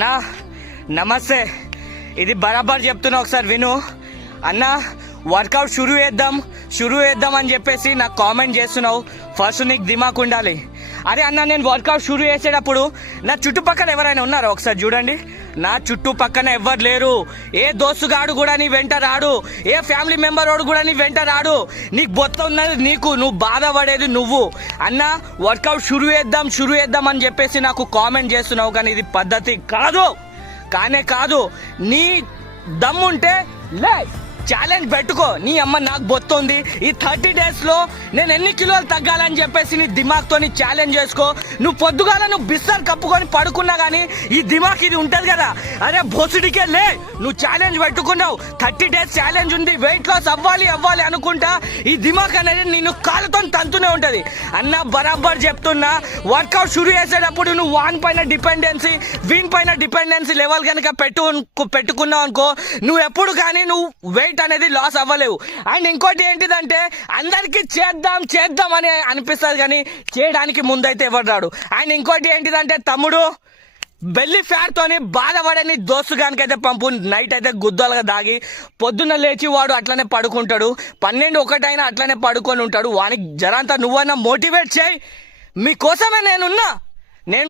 నా నమస్తే, ఇది బరాబర్ చెప్తున్నా, ఒకసారి విను అన్న. వర్కౌట్ షురూ చేద్దాం అని చెప్పేసి నాకు కామెంట్ చేస్తున్నావు. ఫస్ట్ నీకు దిమాక్ ఉండాలి. అరే అన్న, నేను వర్కౌట్ షురూ చేసేటప్పుడు నా చుట్టుపక్కల ఎవరైనా ఉన్నారా ఒకసారి చూడండి. నా చుట్టుపక్కన ఎవ్వరు లేరు. ఏ దోస్తుగాడు కూడా నీ వెంట రాడు, ఏ ఫ్యామిలీ మెంబర్ వాడు కూడా నీ వెంట రాడు. నీకు బొత్త ఉన్నది నీకు, నువ్వు బాధపడేది నువ్వు. అన్న వర్కౌట్ షురూ చేద్దాం అని చెప్పేసి నాకు కామెంట్ చేస్తున్నావు, కానీ ఇది పద్ధతి కాదు. నీ దమ్ముంటే లే ఛాలెంజ్ పెట్టుకో. నీ అమ్మ నాకు బొత్తుంది, ఈ 30 days లో నేను ఎన్ని కిలోలు తగ్గాలని చెప్పేసి నీ దిమాగ్తో ఛాలెంజ్ చేసుకో. నువ్వు పొద్దుగాల నువ్వు బిస్సర్ కప్పుకొని పడుకున్నా కానీ ఈ దిమాగ్ ఇది ఉంటది కదా. అరే బొసుడికే లే, నువ్వు ఛాలెంజ్ పెట్టుకున్నావు, 30 days ఛాలెంజ్ ఉంది, వెయిట్ లాస్ అవ్వాలి అనుకుంటా. ఈ దిమాగ్ అనేది నిన్ను కాళ్ళతో తంతూనే ఉంటది. అన్న బరాబర్ చెప్తున్నా, వర్కౌట్ షురూ చేసేటప్పుడు నువ్వు వాన్ పైన డిపెండెన్సీ, వీన్ పైన డిపెండెన్సీ లెవెల్ కనుక పెట్టుకున్నావు అనుకో, నువ్వు ఎప్పుడు కానీ నువ్వు వెయిట్ అనేది లాస్ అవ్వలేవు. అండ్ ఇంకోటి ఏంటిదంటే, అందరికి చేద్దాం అని అనిపిస్తుంది కానీ చేయడానికి ముందైతే ఎవరు రాడు. అండ్ ఇంకోటి ఏంటిదంటే, తమ్ముడు బెల్లి ఫ్యాట్ తోని బాధపడని దోస్తుగానికైతే పంపు. నైట్ అయితే గుద్దలుగా దాగి పొద్దున్న లేచి వాడు అట్లనే పడుకుంటాడు, 12-1 అయినా అట్లనే పడుకొని ఉంటాడు. వానికి జరంతా నువ్వన్నా మోటివేట్ చేయి. మీకోసమే నేనున్నా.